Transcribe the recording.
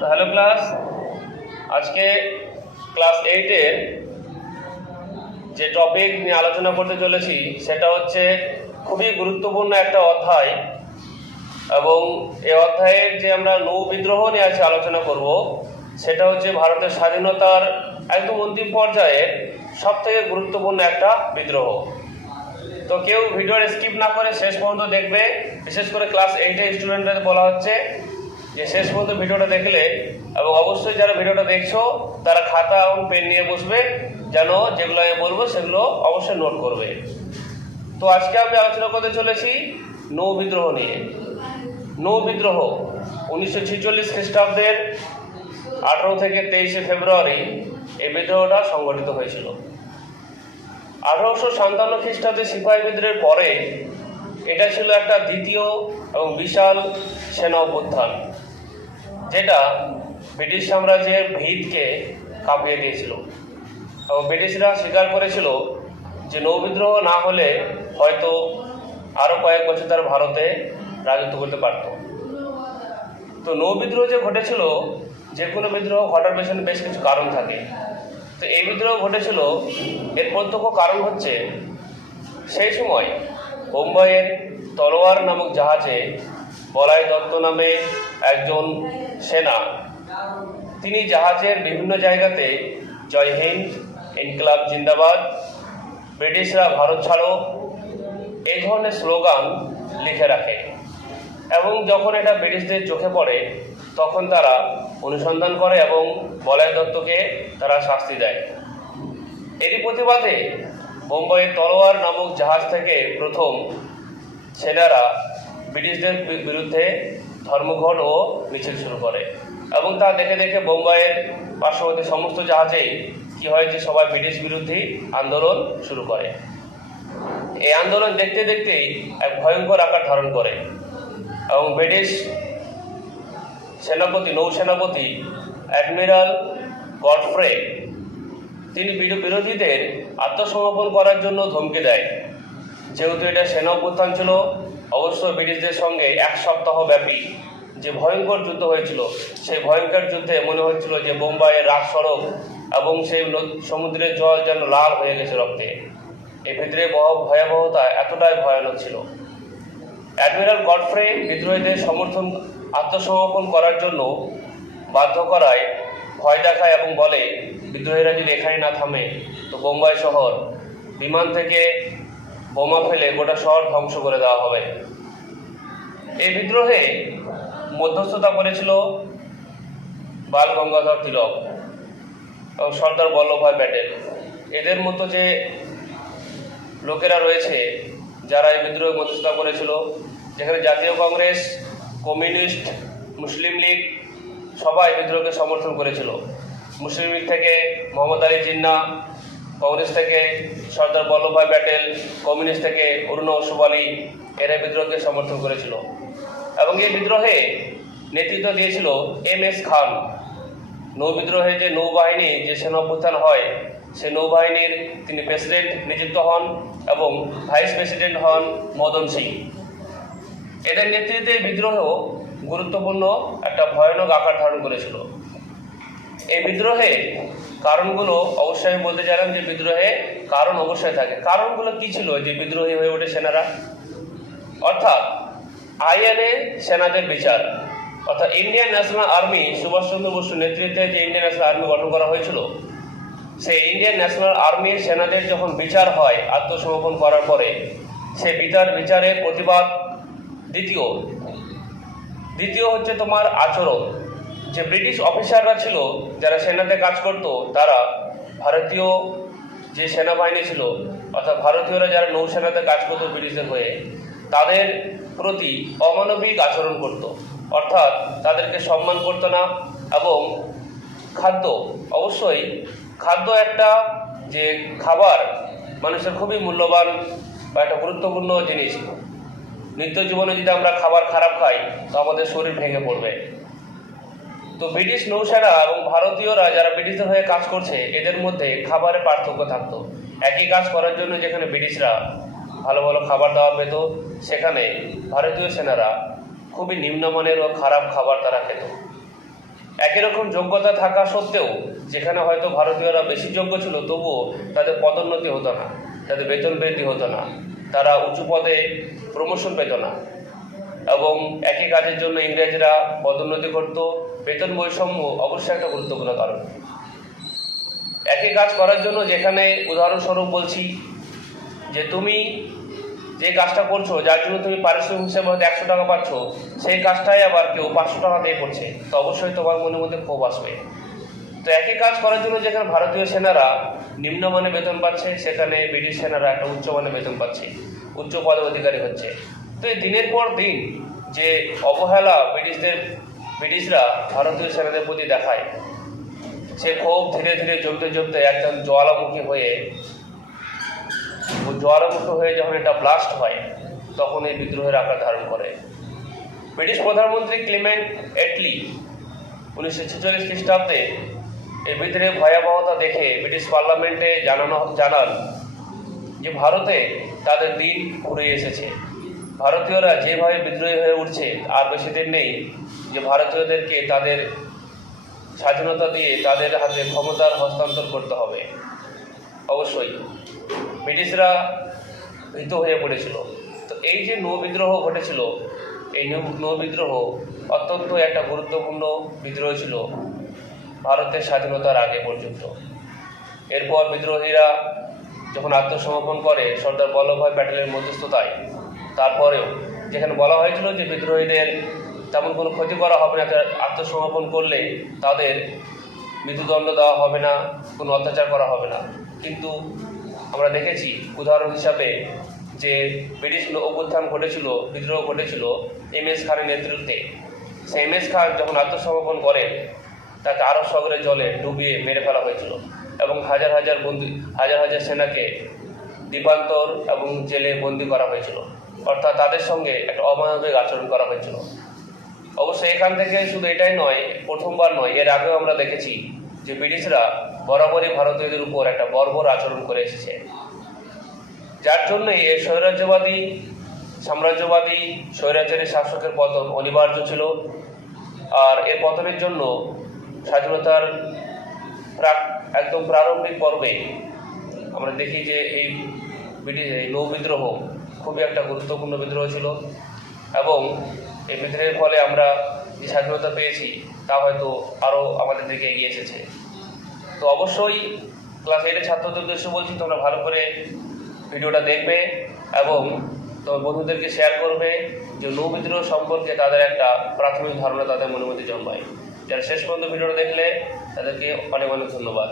Hello class আজকে class এইটের যে টপিক নিয়ে আলোচনা করতে চলেছি, সেটা হচ্ছে খুবই গুরুত্বপূর্ণ একটা অধ্যায় এবং এই অধ্যায়ের যে আমরা নৌ বিদ্রোহ নিয়ে আজকে আলোচনা করব, সেটা হচ্ছে ভারতের স্বাধীনতার একদম অন্তিম পর্যায়ে সব থেকে গুরুত্বপূর্ণ একটা বিদ্রোহ। তো কেউ ভিডিওর স্কিপ না করে শেষ পর্যন্ত দেখবে, বিশেষ করে ক্লাস এইটের স্টুডেন্টদের বলা হচ্ছে যে শেষ পর্যন্ত ভিডিওটা দেখলে এবং অবশ্যই যারা ভিডিওটা দেখছ, তারা খাতা এবং পেন নিয়ে বসবে, যেন যেগুলো আমি বলব সেগুলো অবশ্যই নোট করবে। তো আজকে আমি আলোচনা করতে চলেছি নৌ বিদ্রোহ নিয়ে। নৌ বিদ্রোহ উনিশশো ছেচল্লিশ খ্রিস্টাব্দের আঠারো থেকে তেইশে ফেব্রুয়ারি এই বিদ্রোহটা সংগঠিত হয়েছিল। আঠারোশো সাতান্ন খ্রিস্টাব্দে সিপাহী বিদ্রোহের পরে এটা ছিল একটা দ্বিতীয় এবং বিশাল সেনা অভ্যুত্থান। যেটা ব্রিটিশ সাম্রাজ্যের ভিতকে কাঁপিয়ে দিয়েছিল। এবং ব্রিটিশরা স্বীকার করেছিল যে নৌবিদ্রোহ না হলে হয়তো আরও কয়েক বছর তারা ভারতে রাজত্ব করতে পারত। তো নৌবিদ্রোহ যে ঘটেছিল, যে কোনো বিদ্রোহ ঘটার পেছনে বেশ কিছু কারণ থাকে। তো এই বিদ্রোহ ঘটেছিল, এর প্রত্যক্ষ কারণ হচ্ছে সেই সময় বোম্বাইয়ের তলোয়ার নামক জাহাজে বলাই দত্ত নামে একজন সেনা। তিনি জাহাজের বিভিন্ন জায়গাতে জয় হিন্দ, ইনকলাব জিন্দাবাদ, ব্রিটিশরা ভারত ছাড়ো এই ধরনের স্লোগান লিখে রাখে। এবং যখন এটা ব্রিটিশদের চোখে পড়ে, তখন তারা অনুসন্ধান করে এবং বলাই দত্তকে তারা শাস্তি দেয়। এরই প্রতিবাদে বোম্বাইয়ের তলোয়ার নামক জাহাজ থেকে প্রথম সেনারা ব্রিটিশদের বিরুদ্ধে ধর্মঘট ও মিছিল শুরু করে এবং তা দেখে দেখে বোম্বাইয়ের পার্শ্ববর্তী সমস্ত জাহাজেই কি হয় যে সবাই ব্রিটিশ বিরোধী আন্দোলন শুরু করে। এই আন্দোলন দেখতে দেখতেই এক ভয়ঙ্কর আকার ধারণ করে এবং ব্রিটিশ সেনাপতি নৌসেনাপতি অ্যাডমিরাল গডফ্রে তিনি বিরো- বিরোধীদের আত্মসমর্পণ করার জন্য ধমকি দেয়। যেহেতু এটা সেনা অভ্যুত্থান ছিল অবশ্যই ব্রিটিশদের সঙ্গে এক সপ্তাহ ব্যাপী যে ভয়ঙ্কর যুদ্ধ হয়েছিল, সেই ভয়ঙ্কর যুদ্ধে মনে হচ্ছিল যে বোম্বাইয়ের রাগ সড়ক এবং সেই সমুদ্রের জল যেন লাল হয়ে গেছে রক্তে। এই ভিতরে বহ- ভয়াবহতা এতটাই ভয়ানক ছিল। অ্যাডমিরাল গডফ্রে বিদ্রোহীদের সমর্থন আত্মসমর্পণ করার জন্য বাধ্য করায় ভয় দেখায় এবং বলে, বিদ্রোহীরা যদি এখানে না থামে, তো বোম্বাই শহর বিমান থেকে বোমা ফেলে গোটা শহর ধ্বংস করে দেওয়া হবে। এই বিদ্রোহে মধ্যস্থতা করেছিল বাল গঙ্গাধর তিলক এবং সর্দার বল্লভভাই প্যাটেল। এদের মতো যে লোকেরা রয়েছে, যারা এই বিদ্রোহে মধ্যস্থতা করেছিল, যেখানে জাতীয় কংগ্রেস, কমিউনিস্ট, মুসলিম লীগ সবাই বিদ্রোহকে সমর্থন করেছিল। মুসলিম লীগ থেকে মোহাম্মদ আলী জিন্না কংগ্রেস থেকে সর্দার বল্লভভাই প্যাটেল, কমিউনিস্ট থেকে অরুণ আলী, এরা বিদ্রোহকে সমর্থন করেছিল। এবং এই বিদ্রোহে নেতৃত্ব দিয়েছিল এম এস খান। নৌবিদ্রোহে যে নৌবাহিনী, যে সেনা অভ্যুত্থান হয়, সে নৌবাহিনীর তিনি প্রেসিডেন্ট নিযুক্ত হন এবং ভাইস প্রেসিডেন্ট হন মদন সিং। এদের নেতৃত্বে বিদ্রোহ গুরুত্বপূর্ণ একটা ভয়ানক আকার ধারণ করেছিল। এই বিদ্রোহে কারণগুলো অবশ্যই আমি বলতে চাইলাম যে বিদ্রোহে কারণ অবশ্যই থাকে। কারণগুলো কি ছিল যে বিদ্রোহী হয়ে ওঠে সেনারা? অর্থাৎ আইএনএ সেনাদের বিচার। অর্থাৎ ইন্ডিয়ান ন্যাশনাল আর্মি সুভাষচন্দ্র বসুর নেতৃত্বে যে ইন্ডিয়ান ন্যাশনাল আর্মি গঠন করা হয়েছিল, সেই ইন্ডিয়ান ন্যাশনাল আর্মির সেনাদের যখন বিচার হয় আত্মসমর্পণ করার পরে, সে বিচার বিচারের প্রতিবাদ। দ্বিতীয় দ্বিতীয় হচ্ছে তোমার আচরণ। যে ব্রিটিশ অফিসাররা ছিল যারা সেনাতে কাজ করতো, তারা ভারতীয় যে সেনাবাহিনী ছিল, অর্থাৎ ভারতীয়রা যারা নৌসেনাতে কাজ করতো ব্রিটিশদের হয়ে, তাদের প্রতি অমানবিক আচরণ করত। অর্থাৎ তাদেরকে সম্মান করতো না এবং খাদ্য, অবশ্যই খাদ্য একটা যে খাবার মানুষের খুবই মূল্যবান বা একটা গুরুত্বপূর্ণ জিনিস। নিত্য জীবনে যদি আমরা খাবার খারাপ খাই, তো আমাদের শরীর ভেঙে পড়বে। তো ব্রিটিশ নৌসেনা এবং ভারতীয়রা যারা ব্রিটিশদের হয়ে কাজ করছে, এদের মধ্যে খাবারের পার্থক্য থাকতো। একই কাজ করার জন্য যেখানে ব্রিটিশরা ভালো ভালো খাবার দাবার পেত, সেখানে ভারতীয় সেনারা খুবই নিম্নমানের ও খারাপ খাবার তারা খেত। একই রকম যোগ্যতা থাকা সত্ত্বেও, যেখানে হয়তো ভারতীয়রা বেশি যোগ্য ছিল, তবুও তাদের পদোন্নতি হতো না, তাদের বেতন বৃদ্ধি হতো না, তারা উঁচু পদে প্রমোশন পেত না। এবং একই কাজের জন্য ইংরেজরা পদোন্নতি করত। বেতন বৈষম্য অবশ্যই একটা গুরুত্বপূর্ণ কারণ। একই কাজ করার জন্য যেখানে উদাহরণস্বরূপ বলছি যে তুমি যে কাজটা করছ, যার জন্য তুমি পারিশ্রমিক হিসেবে হয়তো একশো টাকা পাচ্ছ, সেই কাজটাই আবার কেউ পাঁচশো টাকা দিয়ে করছে। তো অবশ্যই তোমার মনের মধ্যে ক্ষোভ আসবে। তো একই কাজ করার জন্য যেখানে ভারতীয় সেনারা নিম্নমানে বেতন পাচ্ছে, সেখানে ব্রিটিশ সেনারা একটা উচ্চমানে বেতন পাচ্ছে, উচ্চ পদ অধিকারী হচ্ছে। তো এই দিনের পর দিন যে অবহেলা ব্রিটিশদের, ব্রিটিশরা ভারতীয় সেনাদের প্রতি দেখায়, সে ক্ষোভ ধীরে ধীরে জমতে জমতে একজন জ্বালামুখী হয়ে জ্বালামুখী হয়ে যখন এটা ব্লাস্ট হয়, তখন এই বিদ্রোহের আকার ধারণ করে। ব্রিটিশ প্রধানমন্ত্রী ক্লিমেন্ট এটলি উনিশশো ছেচল্লিশ খ্রিস্টাব্দে এই বিদ্রোহের ভয়াবহতা দেখে ব্রিটিশ পার্লামেন্টে জানানো, জানান যে ভারতে তাদের দিন ঘুরে এসেছে। ভারতীয়রা যেভাবে বিদ্রোহী হয়ে উঠছে, আর বেশি দিন নেই, যে ভারতীয়দেরকে তাদের স্বাধীনতা দিয়ে তাদের হাতে ক্ষমতার হস্তান্তর করতে হবে। অবশ্যই, ব্রিটিশরা ভীত হয়ে পড়েছিল। তো এই যে নৌ বিদ্রোহ ঘটেছিল, এই নৌ- বিদ্রোহ অত্যন্ত একটা গুরুত্বপূর্ণ বিদ্রোহ ছিল ভারতের স্বাধীনতার আগে পর্যন্ত। এরপর বিদ্রোহীরা যখন আত্মসমর্পণ করে, সর্দার বল্লভভাই প্যাটেলের মধ্যস্থতায় তারপরেও যেখানে বলা হয়েছিল যে বিদ্রোহীদের তেমন কোনো ক্ষতি করা হবে না আত্মসমর্পণ করলে তাদের মৃত্যুদণ্ড দেওয়া হবে না, কোনো অত্যাচার করা হবে না। কিন্তু আমরা দেখেছি উদাহরণ হিসাবে যে ব্রিটিশ অভ্যুত্থান ঘটেছিল, বিদ্রোহ ঘটেছিল এম এস খানের নেতৃত্বে। সে এম এস খান যখন আত্মসমর্পণ করে, তাকে আরব সাগরের জলে ডুবিয়ে মেরে ফেলা হয়েছিল এবং হাজার হাজার বন্দি, হাজার হাজার সেনাকে দ্বীপান্তর এবং জেলে বন্দি করা হয়েছিল। অর্থাৎ তাদের সঙ্গে একটা অমানবিক আচরণ করা হয়েছিল। অবশ্যই এখান থেকে শুধু এটাই নয়, প্রথমবার নয়, এর আগেও আমরা দেখেছি যে ব্রিটিশরা বরাবরই ভারতীয়দের উপর একটা বর্বর আচরণ করে এসেছে। যার জন্যই এই স্বৈরাজ্যবাদী, সাম্রাজ্যবাদী স্বৈরাচারী শাসকের পতন অনিবার্য ছিল। আর এর পতনের জন্য স্বাধীনতার প্রাক একদম প্রারম্ভিক পর্বে আমরা দেখি যে এই ব্রিটিশ এই নৌ বিদ্রোহ খুবই একটা গুরুত্বপূর্ণ বিদ্রোহ ছিল। এবং এই বিদ্রোহের ফলে আমরা যে স্বাধীনতা পেয়েছি, তা হয়তো আরও আমাদের দিকে এগিয়ে এসেছে। তো অবশ্যই ক্লাস এইটের ছাত্রদের উদ্দেশ্যে বলছি, তোমরা ভালো করে ভিডিওটা দেখবে এবং তোমার বন্ধুদেরকে শেয়ার করবে যে নৌ বিদ্রোহ সম্পর্কে তাদের একটা প্রাথমিক ধারণা তাদের মনের মধ্যে জন্মায়। যারা শেষ পর্যন্ত ভিডিওটা দেখলে, তাদেরকে অনেক অনেক ধন্যবাদ।